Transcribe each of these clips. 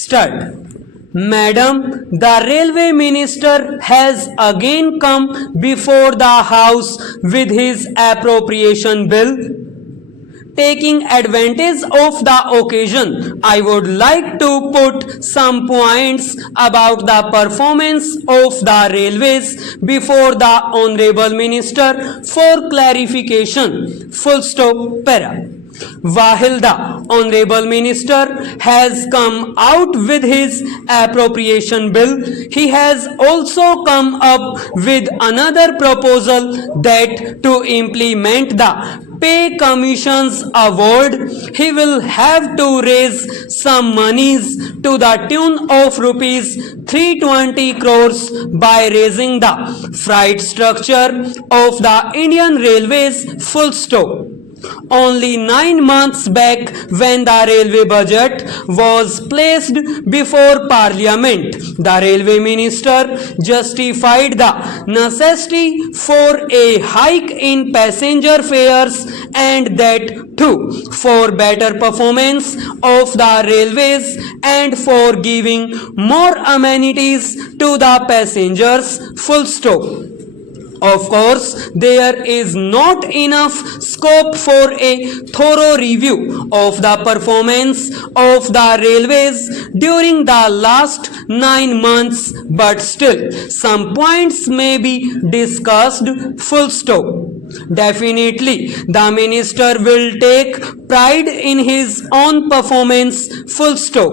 Start. Madam, the railway minister has again come before the house with his appropriation bill. Taking advantage of the occasion, I would like to put some points about the performance of the railways before the Honorable Minister for clarification. Full stop para. While the Honorable Minister has come out with his appropriation bill, he has also come up with another proposal that to implement the pay commissions award, he will have to raise some monies to the tune of rupees 320 crores by raising the freight structure of the Indian Railways. Full stop. Only 9 months back, when the railway budget was placed before Parliament, the railway minister justified the necessity for a hike in passenger fares, and that too for better performance of the railways and for giving more amenities to the passengers. Full stop. Of course, there is not enough scope for a thorough review of the performance of the railways during the last 9 months, but still some points may be discussed. Full stop. Definitely, the minister will take pride in his own performance. Full stop.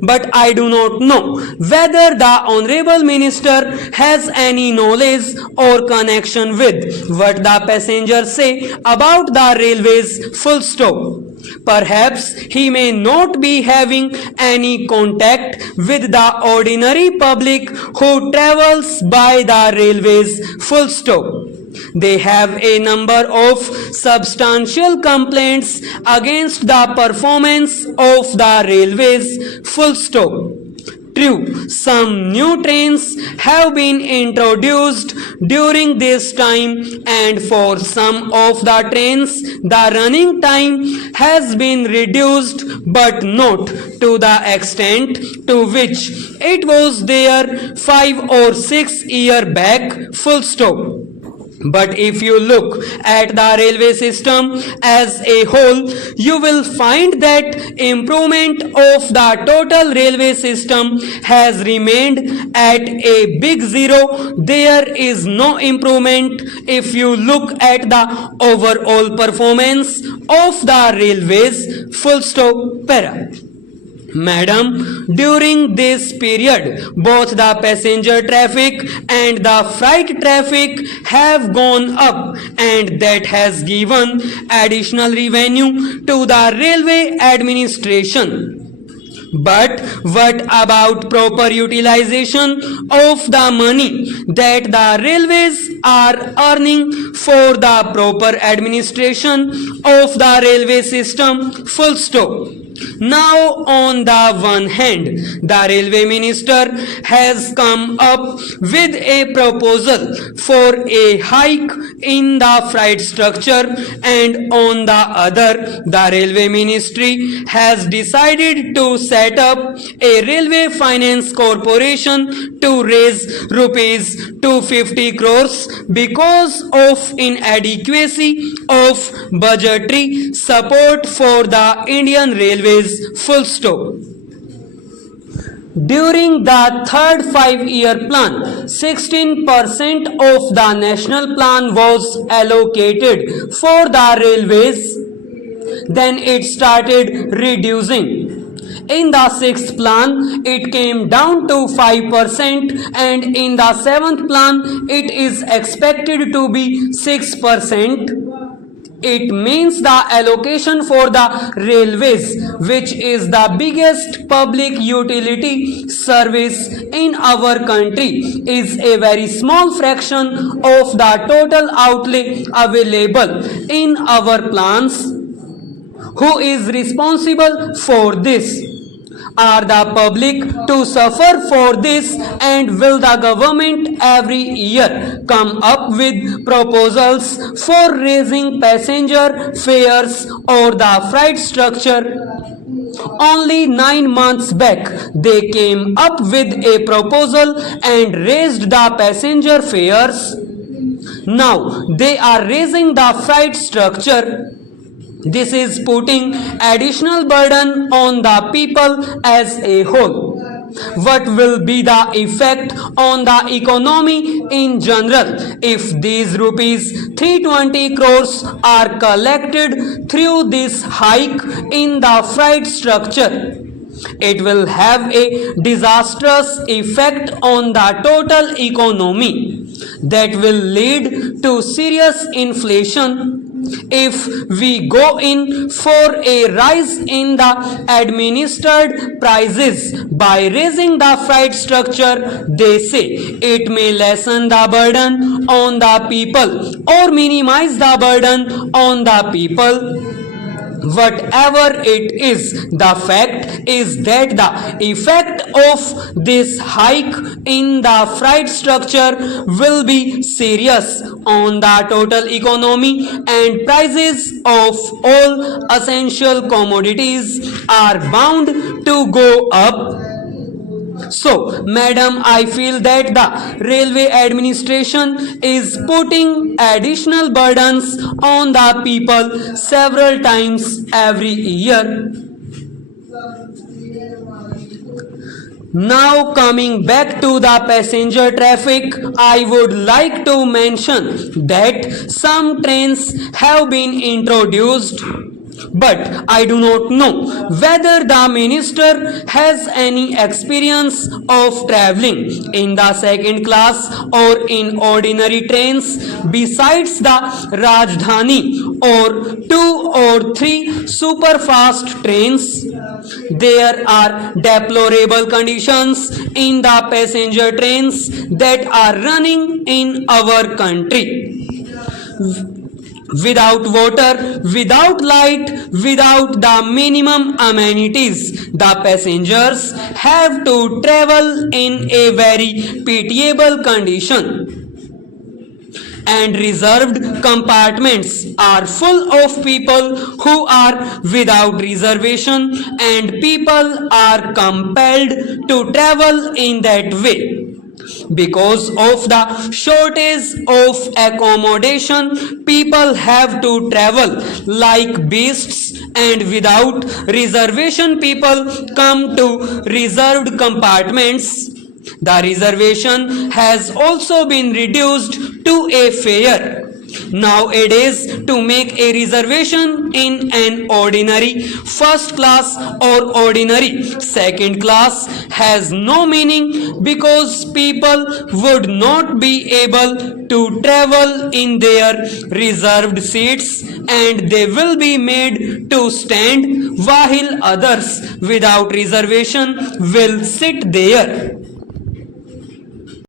But I do not know whether the Honorable Minister has any knowledge or connection with what the passengers say about the railways. Full stop. Perhaps he may not be having any contact with the ordinary public who travels by the railways. Full stop. They have a number of substantial complaints against the performance of the railways. Full stop. True, some new trains have been introduced during this time, and for some of the trains the running time has been reduced, but not to the extent to which it was there 5 or 6 years back. Full stop. But if you look at the railway system as a whole, you will find that improvement of the total railway system has remained at a big zero. There is no improvement if you look at the overall performance of the railways. Full stop. Para. Madam, during this period, both the passenger traffic and the freight traffic have gone up, and that has given additional revenue to the railway administration. But what about proper utilization of the money that the railways are earning for the proper administration of the railway system? Full stop. Now, on the one hand, the railway minister has come up with a proposal for a hike in the freight structure, and on the other, the railway ministry has decided to set up a railway finance corporation to raise rupees 250 crores because of inadequacy of budgetary support for the Indian Railways. Full stop. During the third 5-year plan, 16% of the national plan was allocated for the railways. Then it started reducing. In the 6th plan, it came down to 5%, and in the 7th plan, it is expected to be 6%. It means the allocation for the railways, which is the biggest public utility service in our country, is a very small fraction of the total outlay available in our plans. Who is responsible for this? Are the public to suffer for this, and will the government every year come up with proposals for raising passenger fares or the freight structure? Only 9 months back, they came up with a proposal and raised the passenger fares. Now they are raising the freight structure. This is putting additional burden on the people as a whole. What will be the effect on the economy in general if these rupees 320 crores are collected through this hike in the freight structure? It will have a disastrous effect on the total economy that will lead to serious inflation. If we go in for a rise in the administered prices by raising the freight structure, they say it may lessen the burden on the people or minimize the burden on the people. Whatever it is, the fact is that the effect of this hike in the freight structure will be serious on the total economy, and prices of all essential commodities are bound to go up. So, madam, I feel that the railway administration is putting additional burdens on the people several times every year. Now coming back to the passenger traffic, I would like to mention that some trains have been introduced, but I do not know whether the minister has any experience of travelling in the second class or in ordinary trains besides the Rajdhani or 2 or 3 super fast trains. There are deplorable conditions in the passenger trains that are running in our country. Without water, without light, without the minimum amenities, the passengers have to travel in a very pitiable condition. And reserved compartments are full of people who are without reservation, and people are compelled to travel in that way. Because of the shortage of accommodation, people have to travel like beasts, and without reservation, people come to reserved compartments. The reservation has also been reduced to a fare. Nowadays, to make a reservation in an ordinary first class or ordinary second class has no meaning, because people would not be able to travel in their reserved seats, and they will be made to stand while others without reservation will sit there.